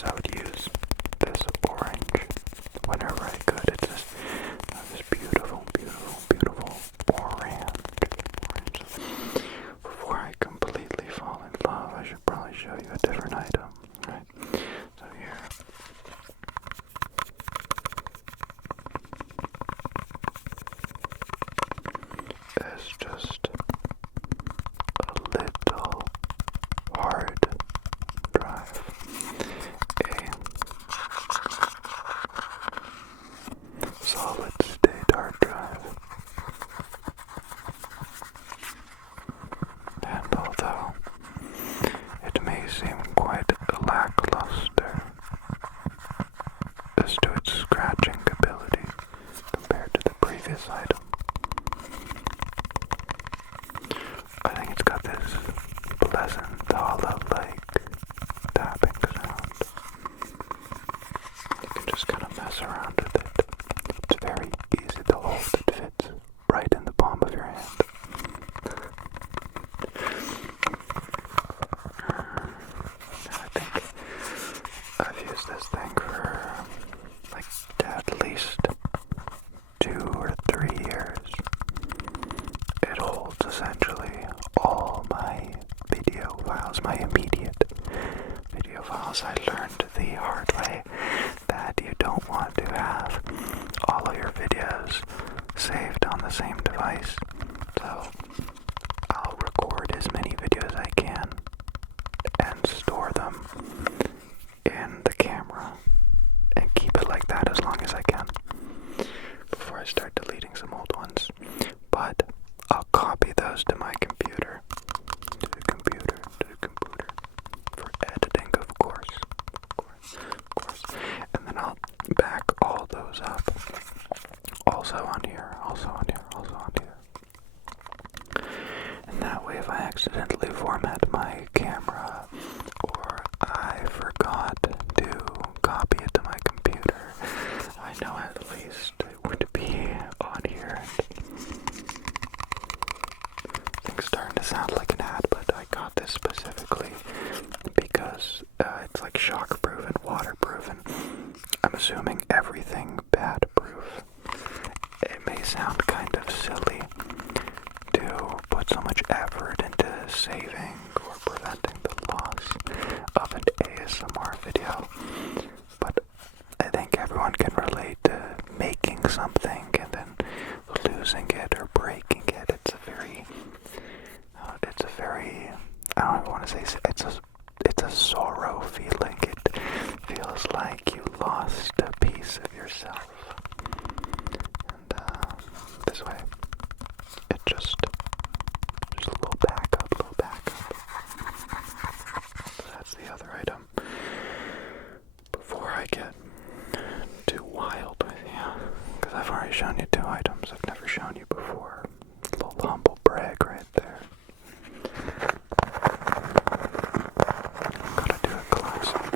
course I would use this orange whenever I could. It's just this beautiful, beautiful, beautiful orange. Before I completely fall in love, I should probably show you a different item, right? So here. It's just a little hard drive. A solid state hard drive. And although it may seem quite lackluster as to its scratching ability compared to the previous item, I think it's got this pleasant hollow-like tapping sound. You can just kind of mess around with it. It's very easy to hold. It fits right in the palm of your hand. I think I've used this thing for like at least 2 or 3 years. It holds essentially all my video files, my immediate video files. I learned the hard way that you don't want to have all of your videos saved on the same device. So I'll record as many videos as I can and store them in the camera and keep it like that as long as I can before I start deleting some old ones. But I'll copy those to my computer, for editing, of course, and then I'll back all those up, also on here, and that way if I accidentally format my camera, or I forgot to copy it to my computer, I know at least it would be on here. Things starting to sound like an ad, but I got this specifically because it's like shock-proof and waterproof, and I'm assuming everything bad-proof. It may sound kind of silly to put so much effort into saving or preventing the loss of an ASMR video, but I think everyone can relate to making something and then losing it or breaking it. It's a very, I don't even want to say, it's a sorrow feeling. It feels like you lost a piece of yourself. And this way, it just a little backup. So that's the other item. Before I get too wild with you, because I've already shown you 2 items I've never shown you before. A little humble brag right there. Gotta do a classic.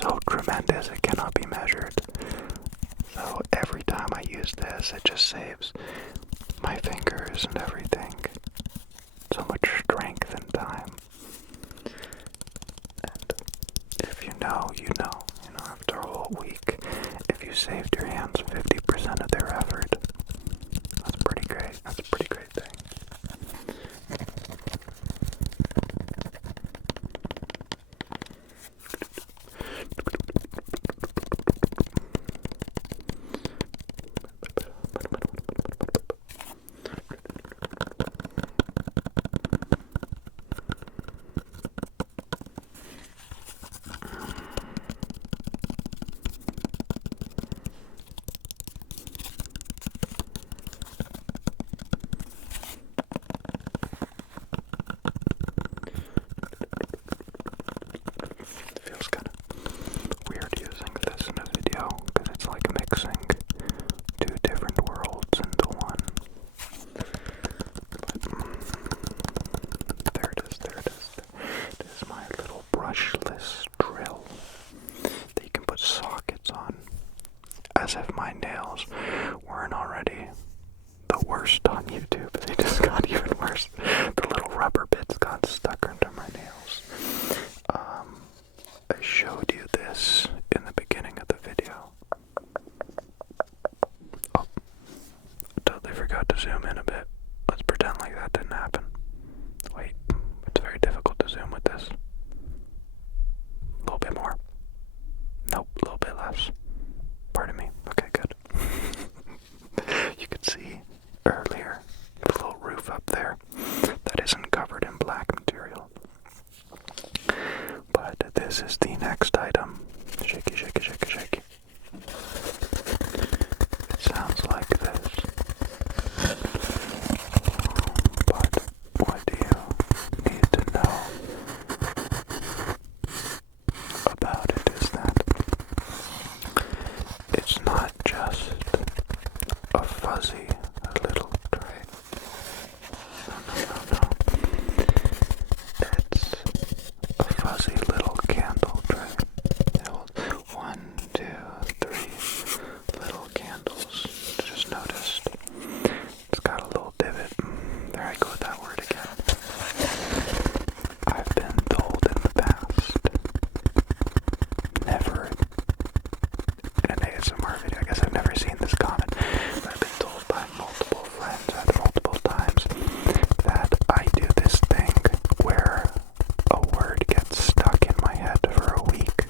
so tremendous it cannot be measured. So every time I use this, it just saves my fingers and everything so much strength and time. And if you know, you know. You know, after a whole week, if you saved your hands 50% of their effort, that's pretty great. That's a pretty great thing. Feels kind of weird using this in a video because it's like mixing two different worlds into one. But there it is, there it is. This is my little brushless drill that you can put sockets on. As if my nails weren't already the worst on YouTube, they just got even worse. The little rubber bits got stuck under my nails. I showed you this in the beginning of the video. Oh, totally forgot to zoom in a bit. Let's pretend like that didn't happen. Wait, it's very difficult to zoom with this. A little bit more. Nope, a little bit less. Pardon me. Okay, good. You could see earlier the little roof up there that isn't covered in black material. But this is the next item. Shaky, shaky, shaky, shaky. It sounds like this. But what do you need to know about it is that it's not just a fuzzy little tray. No. It's a fuzzy little candle tray. It holds 1, 2, 3 little candles. Just noticed. It's got a little divot. There I go with that word again. I've been told in the past, never in an ASMR video, I guess I've never seen this comment, but I've been told by multiple friends at multiple times that I do this thing where a word gets stuck in my head for a week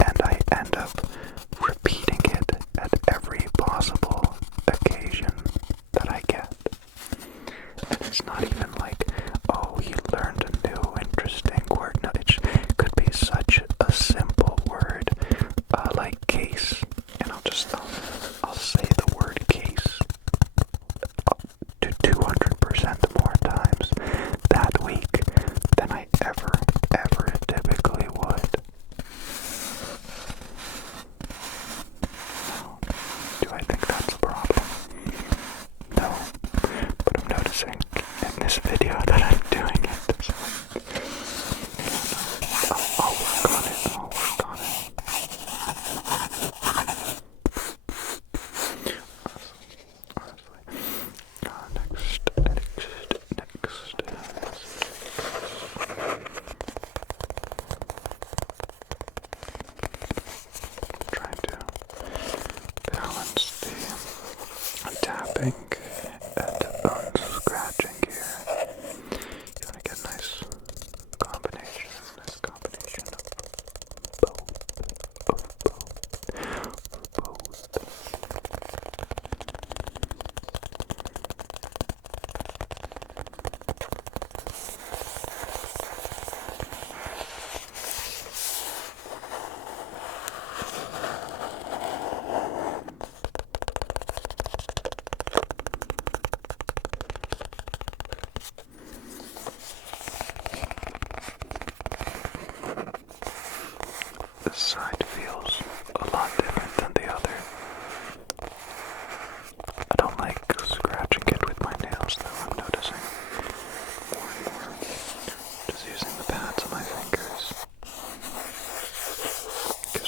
and I end up repeating it at every possible occasion that I get. And it's not even like, oh, he learned a new interesting word. No, it could be such a simple word, like case, and I'll say the word case to 200% more times that week than I ever typically would. Now, do I think that's a problem? No, but I'm noticing in this video that I'm doing it. So I'll work on it. Next. Trying to balance the tapping and scratching here. You want to get a nice combination of both. This side feels a lot different than the other. I don't like scratching it with my nails though, I'm noticing more and more. Just using the pads of my fingers. Gives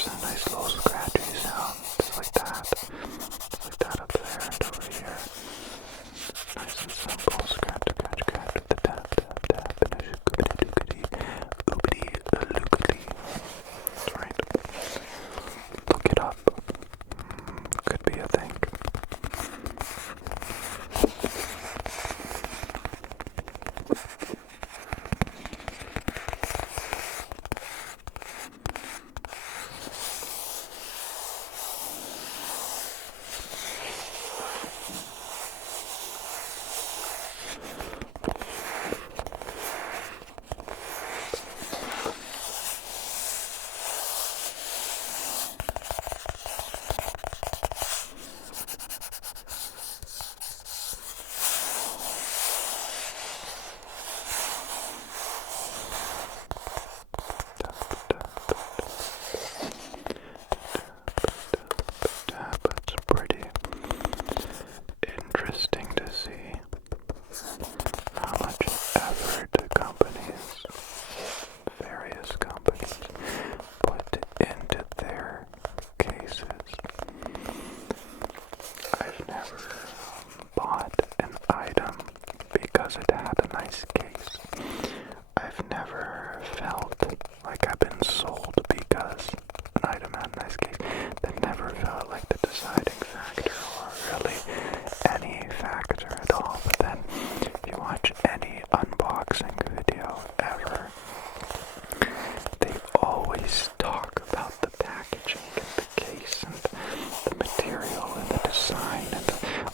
always talk about the packaging and the case and the material and the design and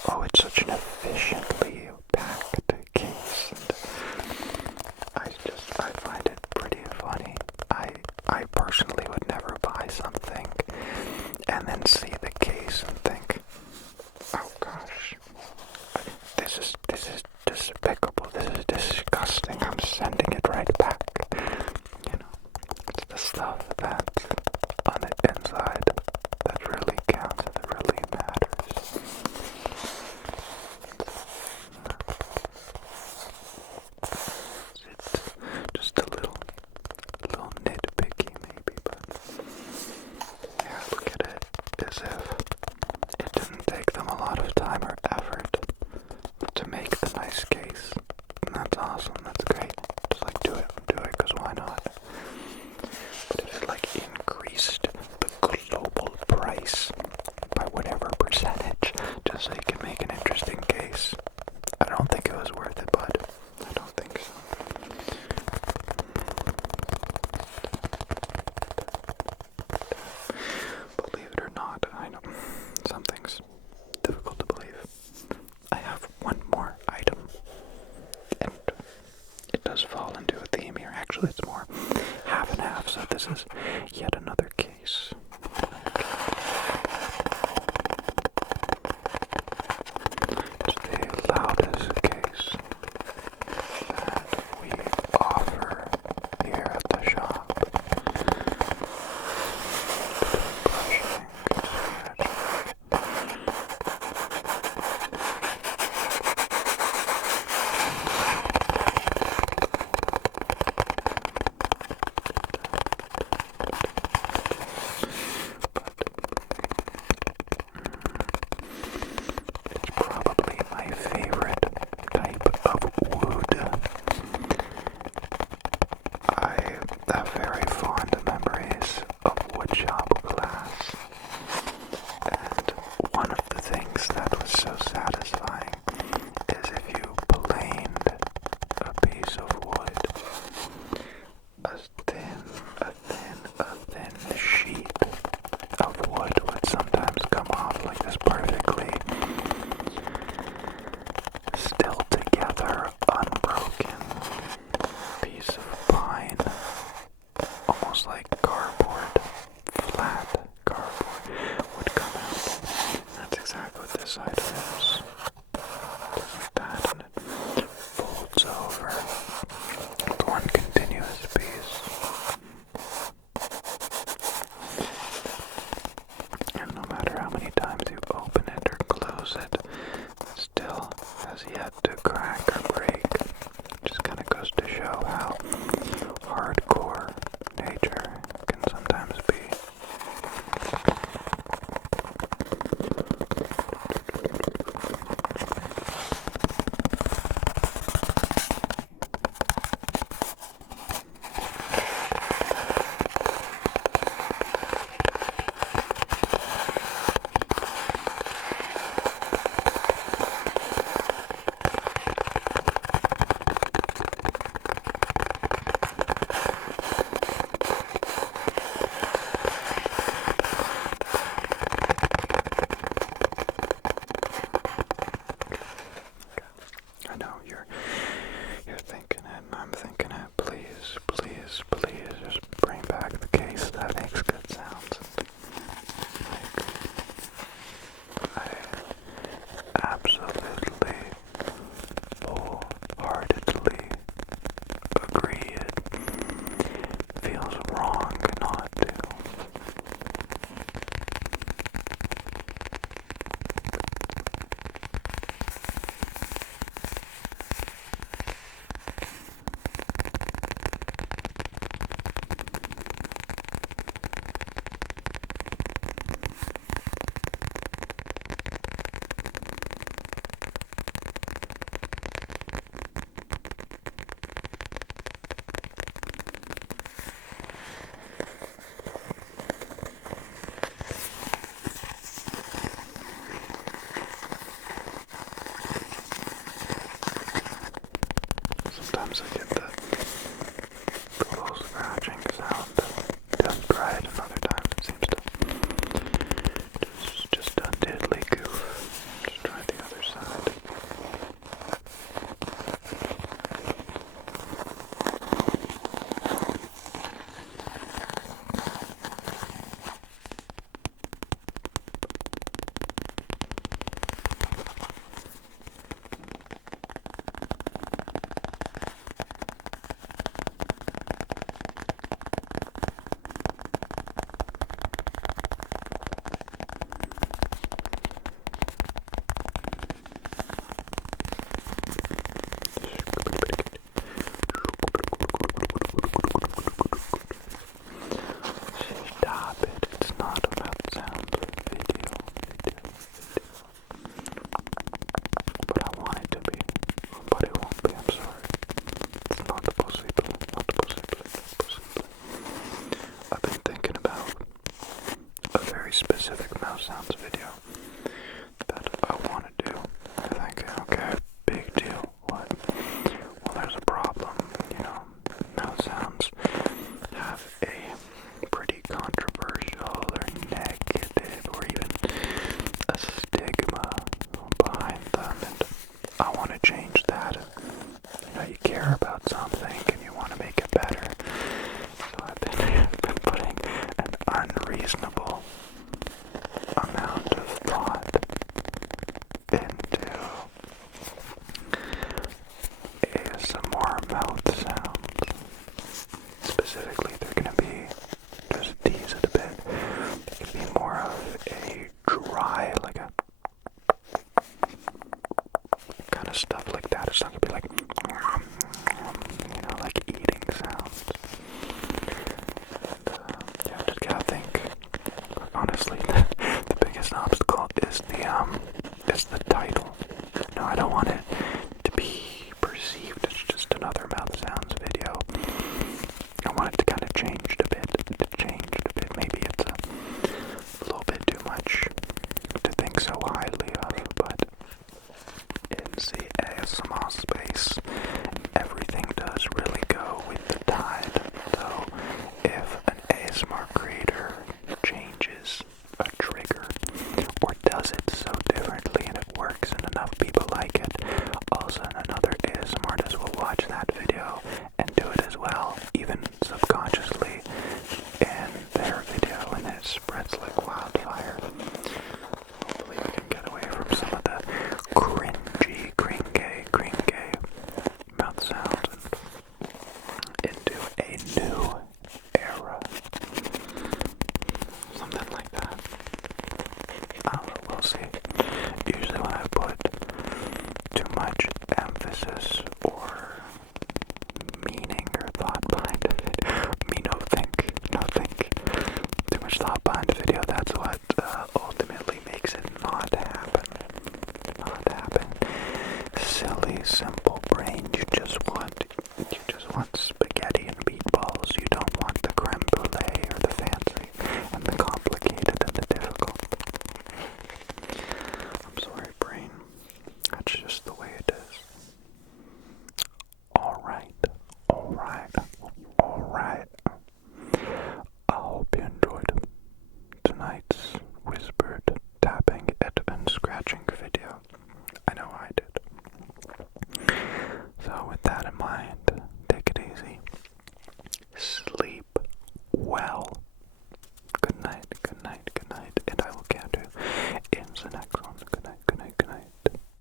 oh, it's such an efficiently packed case. And I find it pretty funny. I personally would never buy something and then see the case and think, oh gosh, this is despicable, this is disgusting, I'm sending it right back. You know, it's the stuff that's on the inside that really counts, that really matters. It's just a little nitpicky maybe, but yeah, look at it as if it didn't take them a lot of time or effort to make the nice case. And that's awesome, that's great. Just like do it because why not? But if it like increased the global price by whatever percentage just so you can make an interesting case, I don't think it was worth it, bud. I don't think so. Believe it or not, I know something's difficult to believe. I have one more item, and it does fall into a theme here. Actually, it's more half and half, so this is yet another case. It's the loudest case that we offer here at the shop. reasonable.